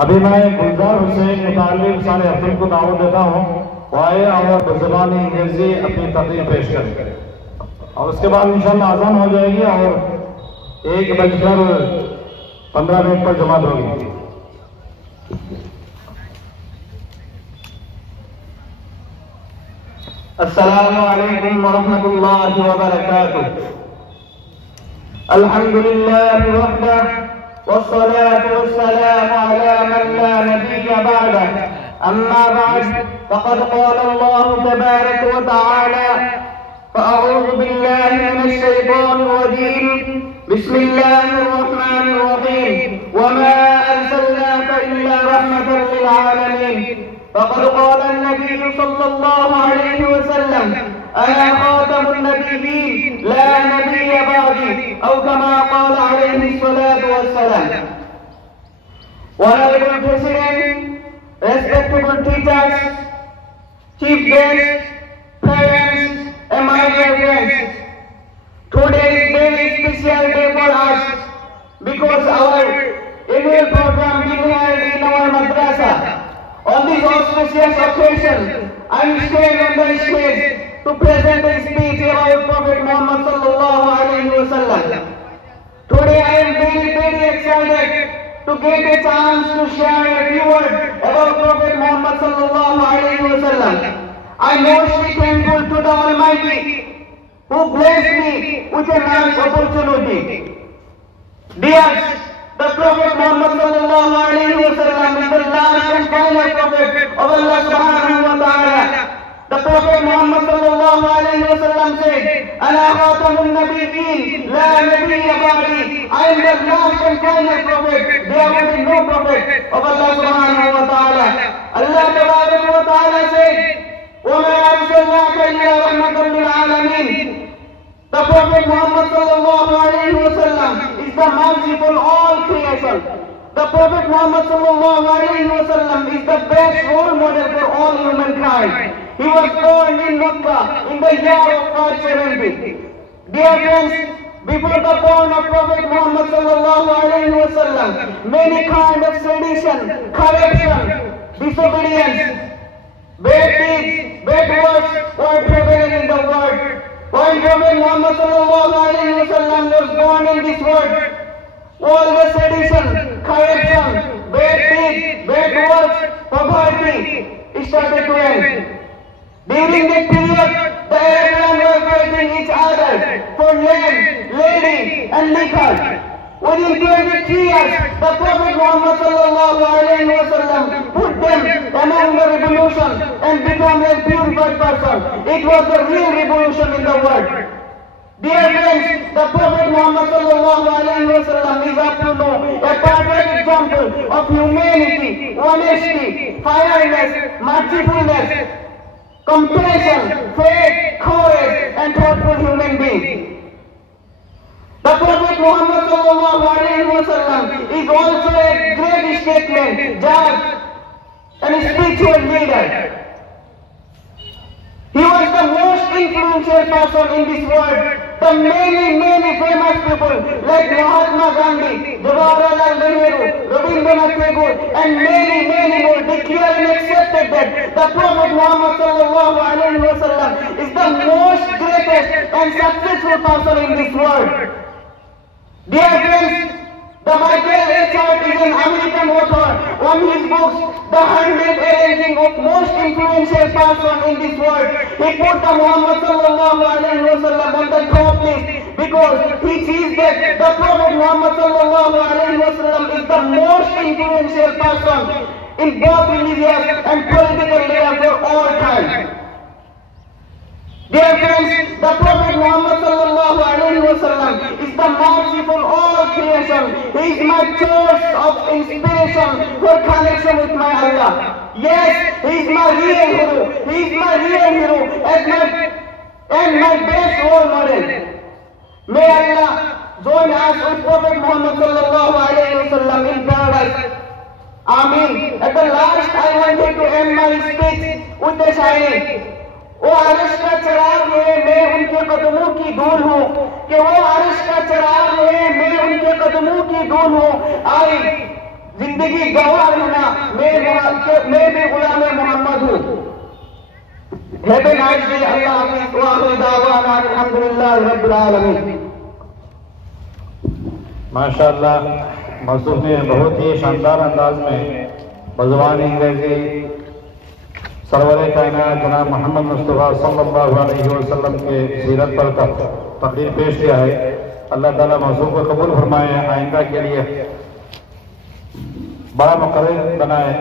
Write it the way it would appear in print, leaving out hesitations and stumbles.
अभी मैं गुलजार हुसैन मुतालिब सारे अफीम को दावत देता हूँ, वो आए और बज़बानी अंग्रेजी अपनी तकरीर पेश करें और उसके बाद इंशाल्लाह आज़ान हो जाएगी और 1:15 पर जमात होगी। अस्सलामु अलैकुम वरहमतुल्लाहि वबरकातुह। अल्हम्दुलिल्लाहि वहदह والصلاة والسلام على من لا نبي بعده أما بعد فقد قال الله تبارك وتعالى فأعوذ بالله من الشيطان الرجيم بسم الله الرحمن الرحيم وما أرسلناك إلا رحمة للعالمين فقد قال النبي صلى الله عليه وسلم أنا خاتم النبيين لا نبي بعدي أو كما قال عليه الصلاة والسلام. Honorable President, respectable teachers, chief guests, parents, and my dear friends, today is a very special day for us because our annual program will be held in our madrasa. On this auspicious occasion, I am standing on the stage to present a speech about Prophet Muhammad sallallahu alaihi wasallam. Today I am very excited to get a chance to share a few words about Prophet Muhammad sallallahu alaihi wasallam. I am mostly thankful to the Almighty who blessed me with a nice opportunity. Dears, the Prophet Muhammad sallallahu alaihi wasallam is the last and final prophet of Allah subhanahu wa ta'ala. The Prophet Muhammad sallallahu alaihi wasallam said, "Ana khatamun nabiyyin, la nabiyya ba'di." I am the last and final prophet. There will be no prophet of Allah subhanahu wa ta'ala. Allah tabarak wa ta'ala said, "وَمَا أَرْسَلْنَاكَ إِلَّا رَحْمَةً لِلْعَالَمِينَ." The Prophet Muhammad sallallahu alaihi wasallam is the mercy for all creation. The Prophet Muhammad sallallahu alaihi wasallam is the best role model for all humankind. He was born in Mecca in the year of 570. Dear friends, before the born of Prophet Muhammad sallallahu alaihi wasallam, many kind of sedition, corruption, disobedience, bad deeds, bad words were prevalent in the world. When Prophet Muhammad sallallahu alaihi wasallam was born in this world, all the sedition, corruption, bad deeds, bad words, poverty started to end. During that period, the Arabs were fighting each other for land, lady, and liquor. Within 23 years, the Prophet Muhammad sallallahu alaihi wasallam put them among the revolution and become a purified person. It was the real revolution in the world. Dear friends, the Prophet Muhammad sallallahu alaihi wasallam is up to know a perfect example of humanity, honesty, fairness, mercifulness, compassion, faith, courage, and thoughtful human being. The Prophet Muhammad sallallahu alaihi wasallam is also a great statesman, judge, and spiritual leader. He was the most influential person in this world. The many famous people like Mahatma Gandhi, Jawaharlal Nehru, Rabindranath Tagore, and many more declared and accepted that the Prophet Muhammad sallallahu alaihi wasallam is the most greatest and successful person in this world. Dear friends, the Michael H. Hart is an American author. On his books, The 100 ranking of most influential person in this world, he put the Muhammad sallallahu alaihi wasallam on the top list because he sees that the Prophet Muhammad sallallahu alaihi wasallam is the most influential person in both religious and political leaders for all time. Dear friends, the Prophet Muhammad sallallahu alaihi wasallam is the mercy for all creation. He is my source of inspiration for connection with my Allah. Yes, he is my real hero. He is my real hero and my best role model. May Allah join us with Prophet Muhammad sallallahu alaihi wasallam in paradise. Amin. At the last, I wanted to end my speech with the shairi. वो अर्श का चिराग है, मैं उनके कदमों की धूल हूँ, कि वो अर्श का चिराग है, मैं उनके कदमों की धूल हूँ. I जिंदगी गंवा लेना, मैं भी गुलाम मोहम्मद हूँ। Have a nice day. Allah हाफिज़ व आखिर दावाना अल्हम्दुलिल्लाह रब्बिल आलमीन। माशाअल्लाह, मौसूफ ने बहुत ही शानदार अंदाज में बज़ुबान अंग्रेजी सरवर कायनात जनाब मोहम्मद मुस्तफ़ा सल्लल्लाहु अलैहि वसल्लम के सीरत पर तकरीर पेश किया है। अल्लाह ताला मौसूफ को कबूल फरमाए, आइंदा के लिए बड़ा मुकर्रर बनाए।